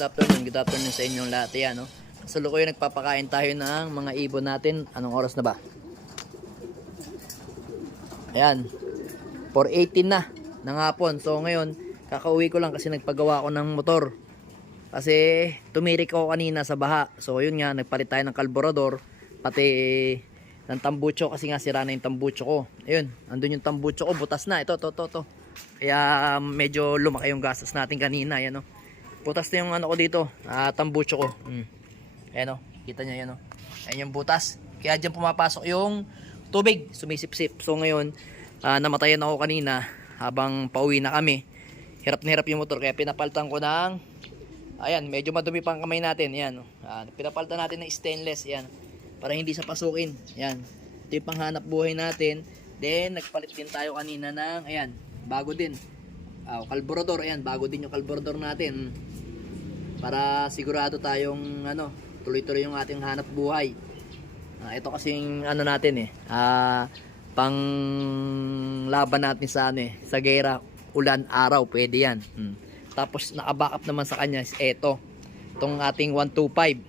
good afternoon, good afternoon sa inyong lahat. Yan, no? Sa lukoy nagpapakain tayo ng mga ibon natin. Anong oras na ba? Ayan. 4.18 na ng hapon. So ngayon, kakauwi ko lang kasi nagpagawa ako ng motor. Kasi tumirik ako kanina sa baha. So yun nga, nagpalit tayo ng carburetor. Pati ng tambucho kasi nga sira na yung tambucho ko. Ayun, andun yung tambucho ko. Butas na. Ito, to, to, to. Kaya medyo lumaki yung gastos natin kanina. Yan, no? Butas na yung ano ko dito. Ah, tambucho ko. Mm. Ayan, no? Kita nyo yan, no? Ayan yung butas. Kaya dyan pumapasok yung tubig. Sumisip-sip. So ngayon, ah, namatayan ako kanina habang pauwi na kami. Hirap na hirap yung motor. Kaya pinapaltan ko ng Ayan, medyo madumi pa ang kamay natin. Ayan. Ah, pinapalitan natin ng stainless. Ayan. Para hindi sa pasukin. Ayan. Ito yung panghanap buhay natin. Then, nagpalit din tayo kanina ng, ayan, bago din. Ah, carburetor. Ayan, bago din yung carburetor natin. Para sigurado tayong, ano, tuloy-tuloy yung ating hanap buhay. Ah, ito kasing, ano natin eh, ah, pang laban natin sa, ano eh, sa gera, ulan, araw, pwede yan. Hmm. Tapos naka-backup naman sa kanya is eto. Itong ating 125.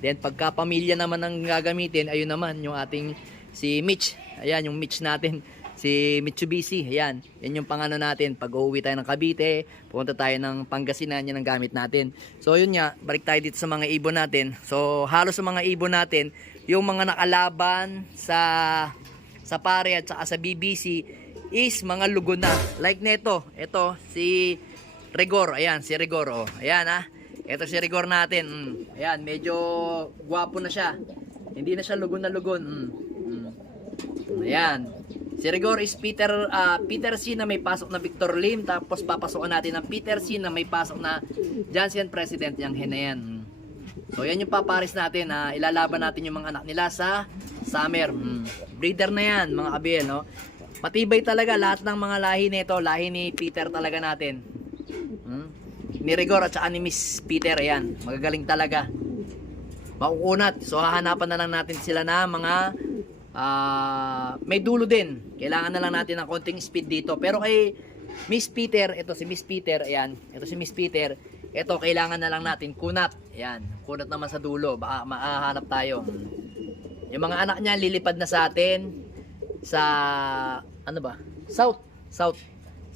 Then pagka pamilya naman ang gagamitin, ayun naman yung ating si Mitch. Ayan yung Mitch natin. Si Mitsubishi. Ayan. Yan yung pangano natin. Pag uuwi tayo ng Cavite, pupunta tayo ng Pangasinan, yan ang gamit natin. So yun nga, balik tayo dito sa mga ibon natin. So halos sa mga ibon natin, yung mga nakalaban sa sa pare at saka sa BBC is mga lugo na. Like neto, ito si Rigor, ayan, si Rigor, oh. Ayan, ah. Ito si Rigor natin. Mm. Ayan, medyo gwapo na siya. Hindi na siya lugon na lugon. Mm. Mm. Ayan. Si Rigor is Peter ah, Peter C na may pasok na Victor Lim tapos papasokan natin ng Peter C na may pasok na Johnson President yung hen na yan. Mm. So yan yung paparis natin na ilalaban natin yung mga anak nila sa summer. Mm. Breeder na yan mga kabil, no? Matibay talaga lahat ng mga lahi nito, lahi ni Peter talaga natin. Hmm? Ni Rigor at saka ni Miss Peter, ayan. Magagaling talaga. Makukunat. So, hahanapan na lang natin sila na mga ah, may dulo din. Kailangan na lang natin ng konting speed dito. Pero kay Miss Peter, ito si Miss Peter, ayan. Ito si Miss Peter. Ito, kailangan na lang natin kunat. Ayan. Kunat naman sa dulo. Baka makahanap tayo. Yung mga anak niya, lilipad na sa atin sa, ano ba? South. South.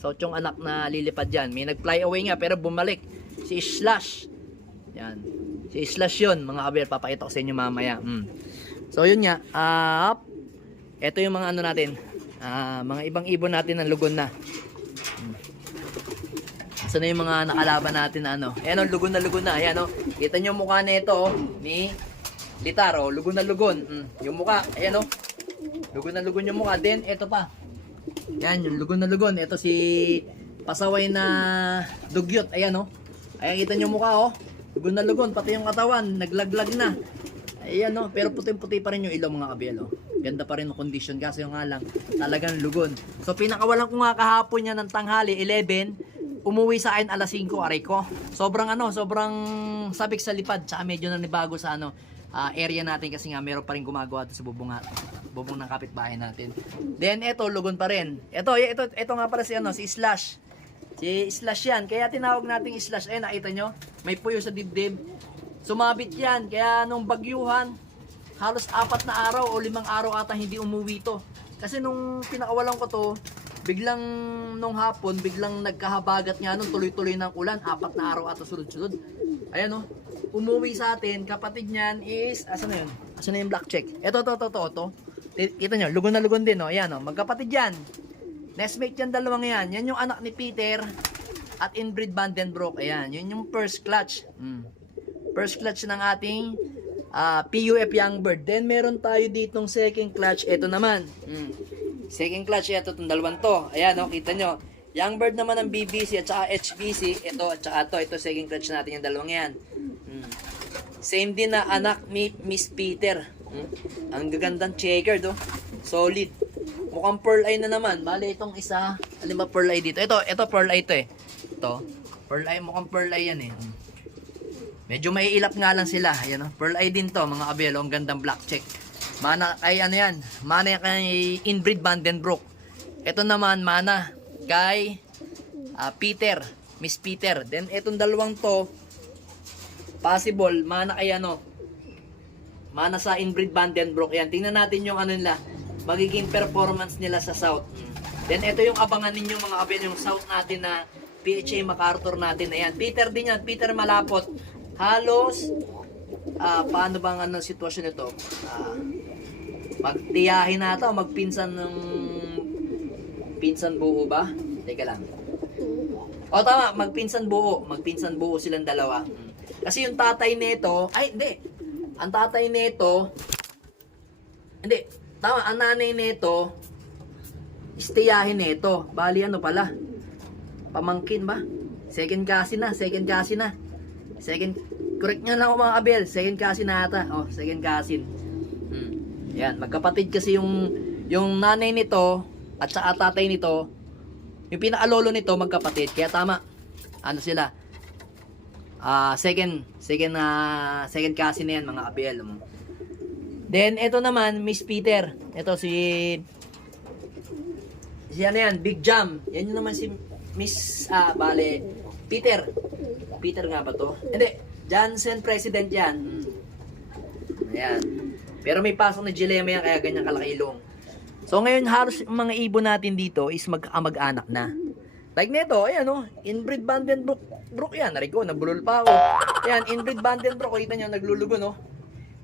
South yung anak na lilipad dyan. May nag-fly away nga pero bumalik. Si Slash. Yan. Si Slash yun, mga kaber. Papakita ko sa inyo mamaya. Mm. So yun nga. Ah, ito yung mga ano natin. Ah, mga ibang ibon natin ng lugon na. Saan na yung mga nakalaban natin na ano. Ayan o, lugon na lugon na. Ayan o. Kita nyo mukha na ito oh, ni Litaro. Lugon na lugon. Mm. Yung mukha. Ayan o. Lugon na lugon yung mukha. Then, ito pa. Yan, yung lugon na lugon. Ito si pasaway na dugyot. Ayan, oh. Ayan, kita nyo mukha, oh. Lugon na lugon. Pati yung katawan, naglaglag na. Ayan, oh. Pero puting-puti pa rin yung ilaw, mga kabiel, oh. Ganda pa rin yung condition. Kasi yung nga lang, talagang lugon. So, pinakawalan ko nga kahapon niya ng tanghali, 11. Umuwi sa akin alas 5, aray ko. Sobrang ano, sobrang sabik sa lipad. Tsaka medyo nanibago sa ano, ah, area natin kasi nga meron pa rin gumagawa sa bubong, bubong ng kapitbahay natin. Then ito, lugon pa rin. Ito, ito, ito nga pala si ano, si Slash. Si Slash yan. Kaya tinawag nating Slash. Ayun, nakita nyo? May puyo sa dibdib. Sumabit yan. Kaya nung bagyuhan, halos apat na araw o limang araw ata hindi umuwi to. Kasi nung pinakawalan ko to, biglang nung hapon, biglang nagkahabagat nga nung tuloy-tuloy ng ulan. Apat na araw ata sunod-sunod. Ayan o. Umuwi sa atin, kapatid niyan is, asa na yun? Asa na yung black check? Ito, to, to, to, to. Kita nyo, lugon na lugon din, no? Ayan, no? Magkapatid yan. Nestmate yan, dalawang yan. Yan yung anak ni Peter at inbreed Vandenbroek. Ayan, yun yung first clutch. Mm. First clutch ng ating ah, PUF Youngbird. Then, meron tayo ditong second clutch. Ito naman. Mm. Second clutch, ito itong dalawang to. Ayan, no? Kita nyo. Youngbird naman ng BBC at saka HBC. Ito at saka to. Ito second clutch natin yung dalawang yan. Mm. Same din na anak ni Miss Peter. Mm. Ang gagandang checker do. Solid. Mukhang pearl eye na naman. Bale itong isa, alin ba pearl eye dito? Ito, ito pearl eye to eh. Ito. Pearl eye, mukhang pearl eye yan eh. Mm. Medyo maiilap nga lang sila. Ayan, oh. Pearl eye din to, mga kabelo. Ang gandang black check. Mana kay ano yan? Mana kay inbreed Vandenbroek. Ito naman, mana kay ah, Peter. Miss Peter. Then, itong dalawang to, possible, mana kay ano, mana sa inbreed Vandenbroek yan. Tingnan natin yung ano nila, magiging performance nila sa South. Then ito yung abangan ninyo mga kabel, yung South natin na PHA MacArthur natin. Ayan, Peter din yan, Peter Malapot. Halos, ah paano bang ano sitwasyon nito? Ah, magtiyahin nata o magpinsan ng pinsan buo ba? Teka lang. O tama, magpinsan buo. Magpinsan buo silang dalawa. Kasi yung tatay nito, ay hindi. Ang tatay nito, hindi. Tama, ang nanay nito, istiyahin nito. Bali ano pala? Pamangkin ba? Second cousin na, second cousin na. Second, correct nyo lang ako mga kabel. Second cousin na ata. Oh, second cousin. Hmm. Yan, magkapatid kasi yung yung nanay nito at saka tatay nito, yung pinakalolo nito magkapatid. Kaya tama. Ano sila? Ah, second, second na second cousin na yan mga kabel. Then ito naman Miss Peter. Ito si si ano yan, Big Jam. Yan yun naman si Miss ah bale Peter. Peter nga ba to? Hindi, Johnson President yan. Hmm. Ayan. Pero may pasok na dilema yan kaya ganyan kalaki ilong. So ngayon halos mga ibon natin dito is magkamag-anak na. Like nito, ayan o, inbreed Vandenbroek brook yan. Aray ko, nabulol pa ako. Ayan, inbreed Vandenbroek, kita nyo, naglulugo no.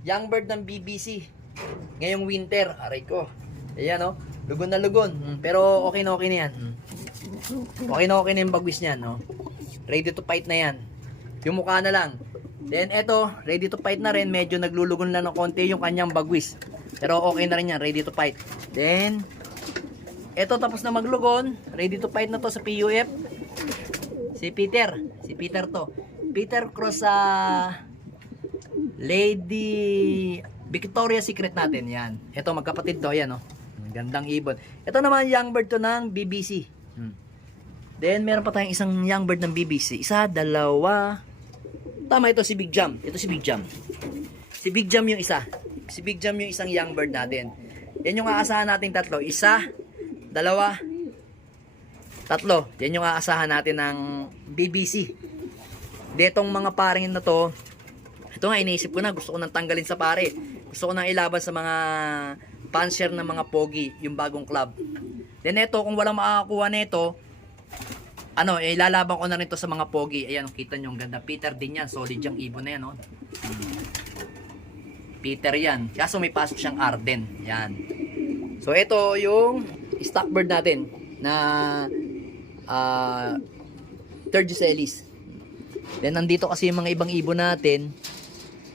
Young bird ng BBC. Ngayong winter, aray ko. Ayan o, lugon na lugon. Hmm, Pero okay na okay na yan. Hmm. Okay na okay na yung bagwis niyan, no? Ready to fight na yan. Yung mukha na lang. Then eto, ready to fight na rin. Medyo naglulugon lang ng konti yung kanyang bagwis. Pero okay na rin yan, ready to fight. Then, eto tapos na maglugon. Ready to fight na to sa PUF. Si Peter. Si Peter to. Peter Cross sa Lady Victoria Secret natin. Yan. Ito magkapatid to. Yan, oh. Ang Gandang ibon. Ito naman young bird to ng BBC. Hmm. Then, meron pa tayong isang young bird ng BBC. Isa, dalawa. Tama, ito si Big Jam. Ito si Big Jam. Si Big Jam yung isa. Si Big Jam yung isang young bird natin. Yan yung aasahan nating tatlo. Isa, dalawa, tatlo. Yan yung aasahan natin ng BBC. Detong mga paring na to, ito nga iniisip ko na, gusto ko nang tanggalin sa pare. Gusto ko nang ilaban sa mga pansier ng mga pogi, yung bagong club. Then ito, kung walang makakakuha nito, ano, eh, ilalaban ko na rin to sa mga pogi. Ayan, kita nyo, ang ganda. Peter din yan. Solid yung ibon na yan, oh. Hmm. Peter yan. Kaso may pasok siyang Arden. Yan. So, ito yung stock bird natin na ah third Gisellis. Then, nandito kasi yung mga ibang ibon natin.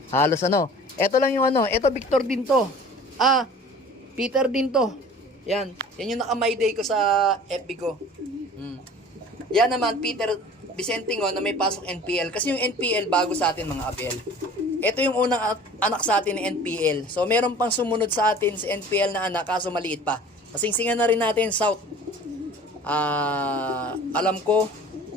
Halos ano. Ito lang yung ano. Ito, Victor din to. Ah, Peter din to. Yan. Yan yung naka-my ko sa FB ko. Hmm. Yan naman, Peter Vicente ngo na may pasok NPL. Kasi yung NPL bago sa atin mga abel. Ito yung unang anak sa atin ni NPL. So meron pang sumunod sa atin sa NPL na anak kaso maliit pa. Masingsingan na rin natin South. Ah, alam ko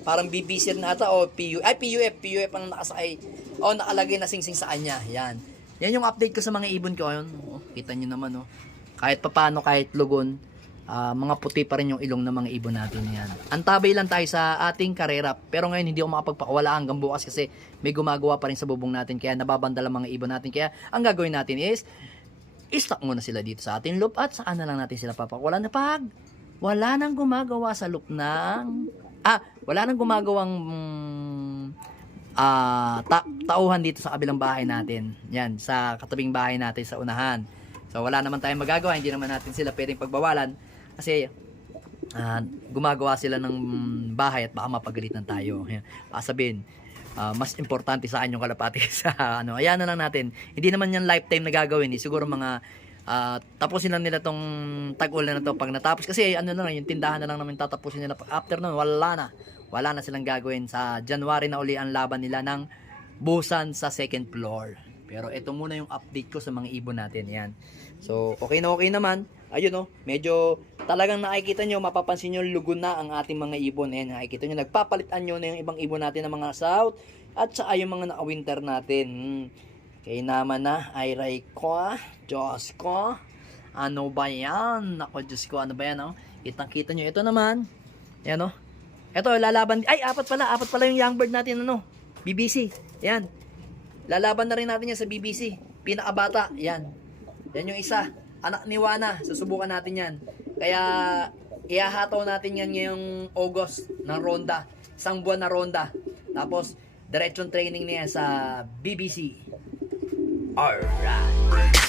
parang BBC na ata o PU ay PUF, PUF ang nakasakay o nakalagay na singsing sa kanya. Yan. Yan yung update ko sa mga ibon ko. Ayun, oh, kita nyo naman oh. Kahit papano, kahit lugon, ah, mga puti pa rin yung ilong ng mga ibon natin yan. Antabay lang tayo sa ating karera. Pero ngayon hindi ako makapagpakawala hanggang bukas kasi may gumagawa pa rin sa bubong natin. Kaya nababandala mga ibon natin. Kaya ang gagawin natin is i-stock muna sila dito sa ating loop at saan na lang natin sila papakawala na pag wala nang gumagawa sa loop ng ah, wala nang gumagawang mm, ah ta- tauhan dito sa kabilang bahay natin. Yan, sa katabing bahay natin sa unahan. So wala naman tayong magagawa, hindi naman natin sila pwedeng pagbawalan kasi ah, gumagawa sila ng bahay at baka mapagalitan tayo. Baka sabihin, ah, mas importante sa yung kalapati sa ano. Ayan na lang natin. Hindi naman yan lifetime na gagawin. Eh. Siguro mga ah, tapusin lang nila tong tag-ulan na to pag natapos. Kasi ano na lang, yung tindahan na lang namin tatapusin nila. Pag after nun, wala na. Wala na silang gagawin. Sa January na uli ang laban nila ng busan sa second floor. Pero ito muna yung update ko sa mga ibon natin. Yan. So, okay na okay naman. Ayun oh, medyo talagang nakikita nyo, mapapansin nyo lugon na ang ating mga ibon. Ayan, nakikita nyo, nagpapalitan nyo na yung ibang ibon natin ng mga south at saka yung mga naka-winter natin. Hmm. Kaya naman na, ay ray ko, ah. Diyos ko. Ano ba yan? Ako, Diyos ko, ano ba yan? Oh? Kitang-kita nyo. Ito naman, yan oh. Ito, lalaban. Ay, apat pala. Apat pala yung young bird natin, ano. BBC. Yan. Lalaban na rin natin yan sa BBC. Pinakabata, yan. Yan yung isa. Anak ni Wana, susubukan natin yan. Kaya, ihahataw natin yan ngayong August ng ronda. Isang buwan na ronda. Tapos, diretsong training na yan sa BBC. Alright.